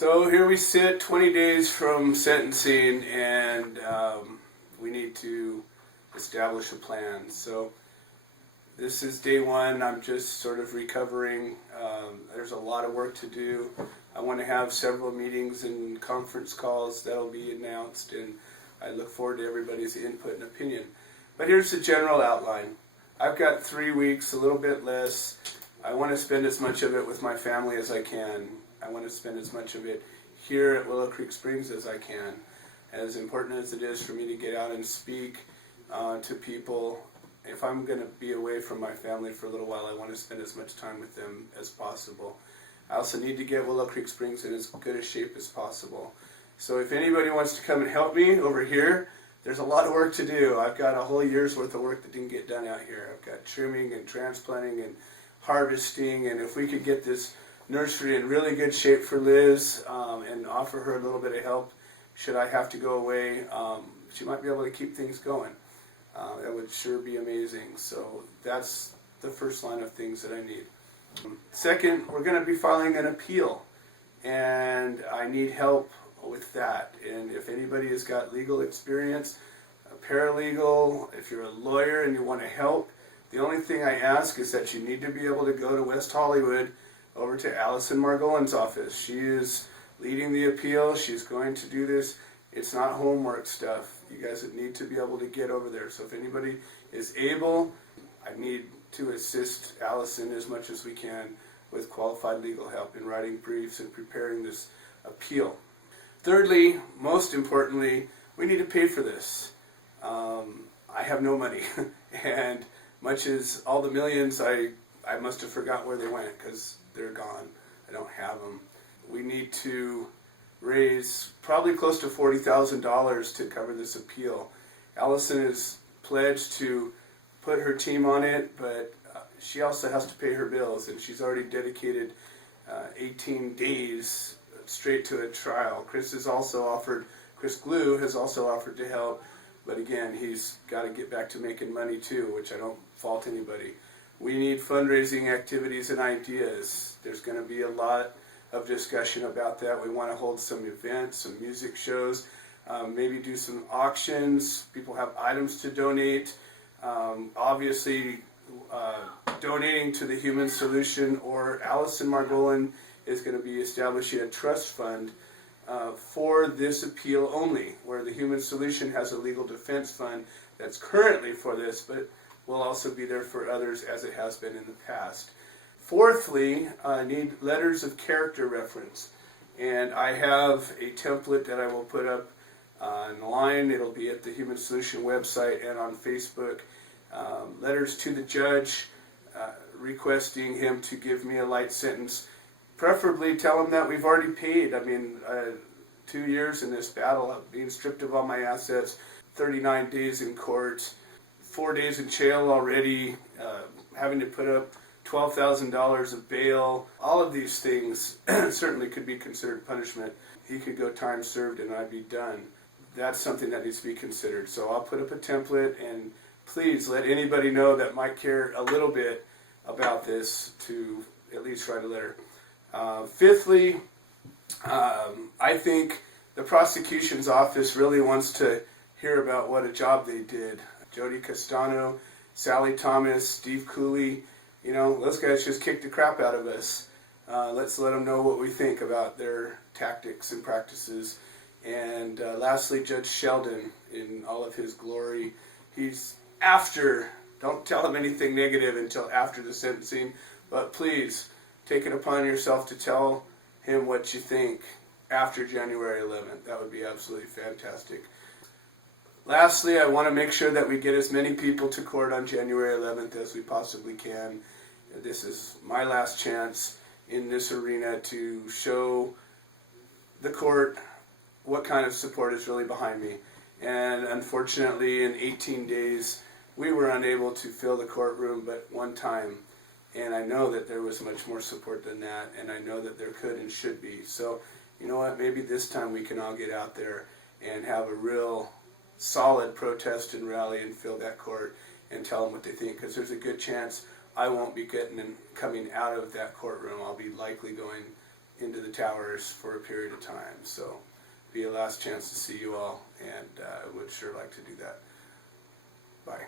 So here we sit 20 days from sentencing, and we need to establish a plan. So this is day one. I'm just sort of recovering. There's a lot of work to do. I want to have several meetings and conference calls that will be announced, and I look forward to everybody's input and opinion. But here's the general outline. I've got 3 weeks, a little bit less. I want to spend as much of it with my family as I can. I want to spend as much of it here at Willow Creek Springs as I can. As important as it is for me to get out and speak to people, if I'm going to be away from my family for a little while, I want to spend as much time with them as possible. I also need to get Willow Creek Springs in as good a shape as possible. So if anybody wants to come and help me over here, there's a lot of work to do. I've got a whole year's worth of work that didn't get done out here. I've got trimming and transplanting and harvesting, and if we could get this nursery in really good shape for Liz and offer her a little bit of help should I have to go away, she might be able to keep things going. That would sure be amazing. So that's the first line of things that I need. Second, we're going to be filing an appeal, and I need help with that. And if anybody has got legal experience, a paralegal, if you're a lawyer and you want to help, the only thing I ask is that you need to be able to go to West Hollywood over to Allison Margolin's office. She is leading the appeal. She's going to do this. It's not homework stuff. You guys need to be able to get over there. So if anybody is able, I need to assist Allison as much as we can with qualified legal help in writing briefs and preparing this appeal. Thirdly, most importantly, we need to pay for this. I have no money, and much as all the millions, I must have forgot where they went because they're gone. I don't have them. We need to raise probably close to $40,000 to cover this appeal. Allison is pledged to put her team on it, but she also has to pay her bills, and she's already dedicated 18 days straight to a trial. Chris Glue has also offered to help, but again, he's got to get back to making money too, which I don't fault anybody. We need fundraising activities and ideas. There's going to be a lot of discussion about that. We want to hold some events, some music shows, maybe do some auctions. People have items to donate. Obviously, donating to the Human Solution, or Allison Margolin is going to be establishing a trust fund for this appeal only, where the Human Solution has a legal defense fund that's currently for this, but will also be there for others as it has been in the past. Fourthly, I need letters of character reference, and I have a template that I will put up online. It'll be at the Human Solution website and on Facebook. Letters to the judge requesting him to give me a light sentence. Preferably tell him that we've already paid. 2 years in this battle of being stripped of all my assets, 39 days in court, 4 days in jail already, having to put up $12,000 of bail. All of these things certainly could be considered punishment. He could go time served and I'd be done. That's something that needs to be considered. So I'll put up a template, and please let anybody know that might care a little bit about this to at least write a letter. Fifthly, I think the prosecution's office really wants to hear about what a job they did. Jodi Costano, Sally Thomas, Steve Cooley, those guys just kicked the crap out of us. Let's let them know what we think about their tactics and practices. And lastly, Judge Sheldon, in all of his glory, he's don't tell him anything negative until after the sentencing, but please take it upon yourself to tell him what you think after January 11th. That would be absolutely fantastic. Lastly, I want to make sure that we get as many people to court on January 11th as we possibly can. This is my last chance in this arena to show the court what kind of support is really behind me. And unfortunately, in 18 days, we were unable to fill the courtroom but one time. And I know that there was much more support than that, and I know that there could and should be. So, you know what, maybe this time we can all get out there and have a real solid protest and rally and fill that court and tell them what they think, because there's a good chance I won't be coming out of that courtroom. I'll be likely going into the towers for a period of time. So be a last chance to see you all, and I would sure like to do that. Bye.